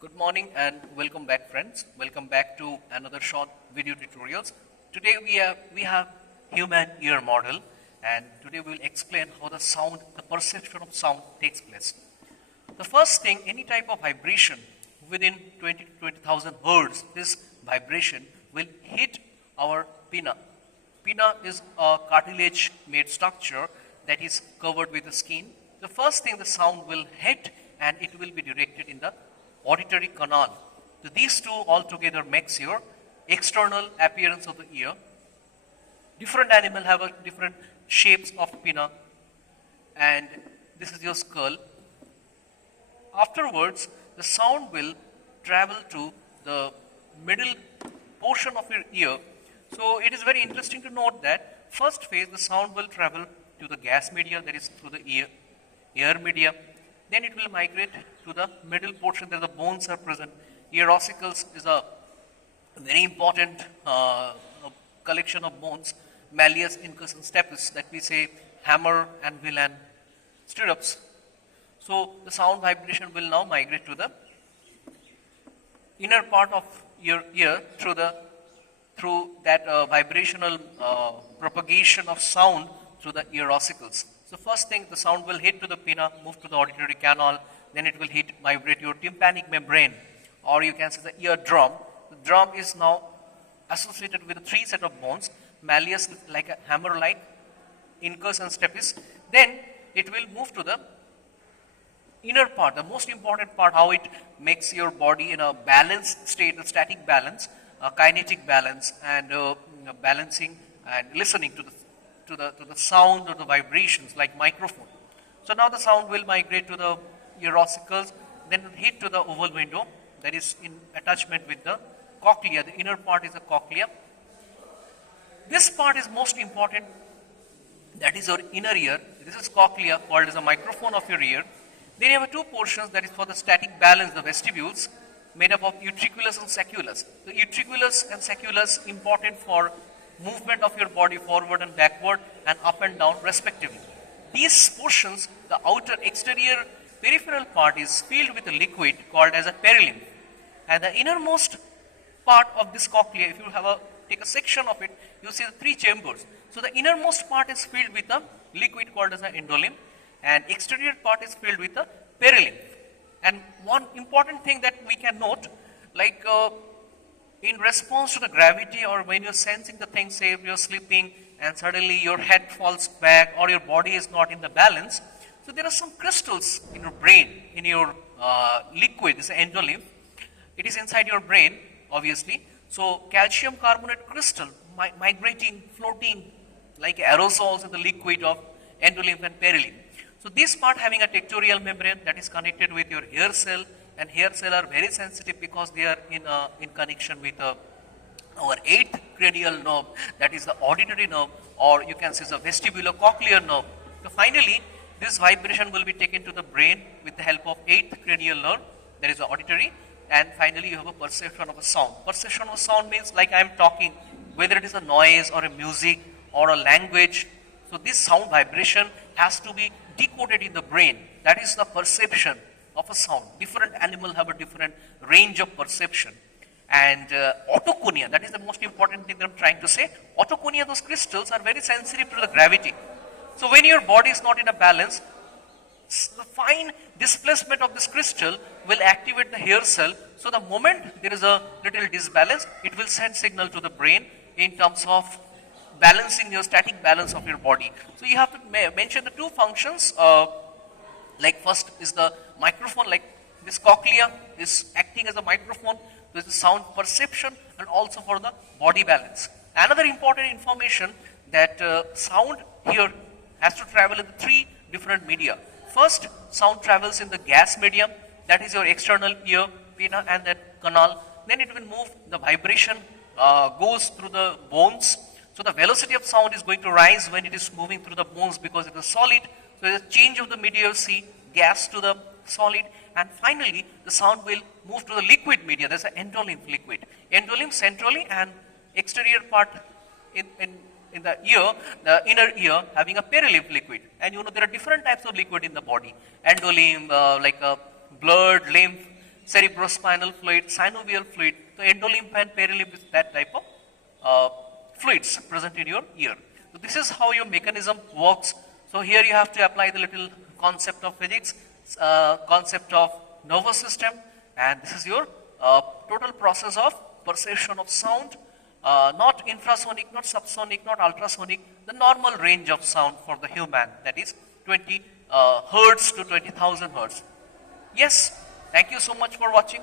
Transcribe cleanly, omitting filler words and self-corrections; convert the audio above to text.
Good morning and welcome back, friends. Welcome back to another short video tutorials. Today we have human ear model, and today we will explain how the perception of sound takes place. The first thing, any type of vibration within 20 to 20,000 hertz, this vibration will hit our pinna. Pinna is a cartilage-made structure that is covered with the skin. The first thing, the sound will hit and it will be directed in the auditory canal. So these two altogether makes your external appearance of the ear. Different animal have a different shapes of pinna, and this is your skull. Afterwards, the sound will travel to the middle portion of your ear. So it is very interesting to note that first phase the sound will travel to the gas media, that is through the ear media. Then it will migrate to the middle portion where the bones are present. Ear ossicles is a very important collection of bones. Malleus, incus, and stapes, that we say hammer, anvil, and stirrups. So the sound vibration will now migrate to the inner part of your ear through that vibrational propagation of sound through the ear ossicles. So first thing, the sound will hit to the pinna, move to the auditory canal, then it will vibrate your tympanic membrane, or you can say the eardrum. The drum is now associated with three set of bones. Malleus like a hammer-like, incus and stapes. Then it will move to the inner part, the most important part, how it makes your body in a balanced state, a static balance, a kinetic balance, and balancing and listening to the sound or the vibrations like microphone. So now the sound will migrate to the ear ossicles, then hit to the oval window that is in attachment with the cochlea. The inner part is the cochlea. This part is most important, that is your inner ear. This is cochlea, called as a microphone of your ear. Then you have two portions, that is for the static balance, the vestibules, made up of utriculus and sacculus. The utriculus and sacculus important for movement of your body forward and backward and up and down respectively. These portions, the outer exterior peripheral part is filled with a liquid called as a perilymph. And the innermost part of this cochlea, if you take a section of it, you see the three chambers. So the innermost part is filled with a liquid called as an endolymph, and exterior part is filled with a perilymph. And one important thing that we can note, like in response to the gravity, or when you're sensing the thing, say if you're sleeping and suddenly your head falls back or your body is not in the balance, so there are some crystals in your brain, in your liquid, this endolymph. It is inside your brain, obviously. So calcium carbonate crystal migrating, floating like aerosols in the liquid of endolymph and perilymph. So this part having a tectorial membrane that is connected with your hair cell, and hair cell are very sensitive because they are in connection with our eighth cranial nerve, that is the auditory nerve, or you can say the vestibulocochlear nerve. So finally, this vibration will be taken to the brain with the help of eighth cranial nerve, that is the auditory, and finally you have a perception of a sound. Perception of a sound means like I am talking, whether it is a noise or a music or a language. So this sound vibration has to be decoded in the brain. That is the perception of a sound. Different animals have a different range of perception. And otoconia, that is the most important thing that I'm trying to say. Otoconia, those crystals are very sensitive to the gravity. So when your body is not in a balance, the fine displacement of this crystal will activate the hair cell. So the moment there is a little disbalance, it will send signal to the brain in terms of balancing your static balance of your body. So you have to mention the two functions. Like first is the microphone, like this cochlea is acting as a microphone. There is the sound perception and also for the body balance. Another important information that sound here has to travel in the three different media. First, sound travels in the gas medium, that is your external ear, pinna, and that canal. Then it will move, the vibration goes through the bones. So the velocity of sound is going to rise when it is moving through the bones because it is solid. So there is a change of the media, see, gas to the solid, and finally the sound will move to the liquid media. There's an endolymph liquid. Endolymph centrally and exterior part in the ear, the inner ear, having a perilymph liquid. And you know there are different types of liquid in the body. Endolymph, like a blood, lymph. cerebrospinal fluid, synovial fluid, so endolimb and perilimb is that type of fluids present in your ear. So this is how your mechanism works. So here you have to apply the little concept of physics, concept of nervous system, and this is your total process of perception of sound, not infrasonic, not subsonic, not ultrasonic, the normal range of sound for the human, that is 20 hertz to 20,000 hertz. Yes, thank you so much for watching.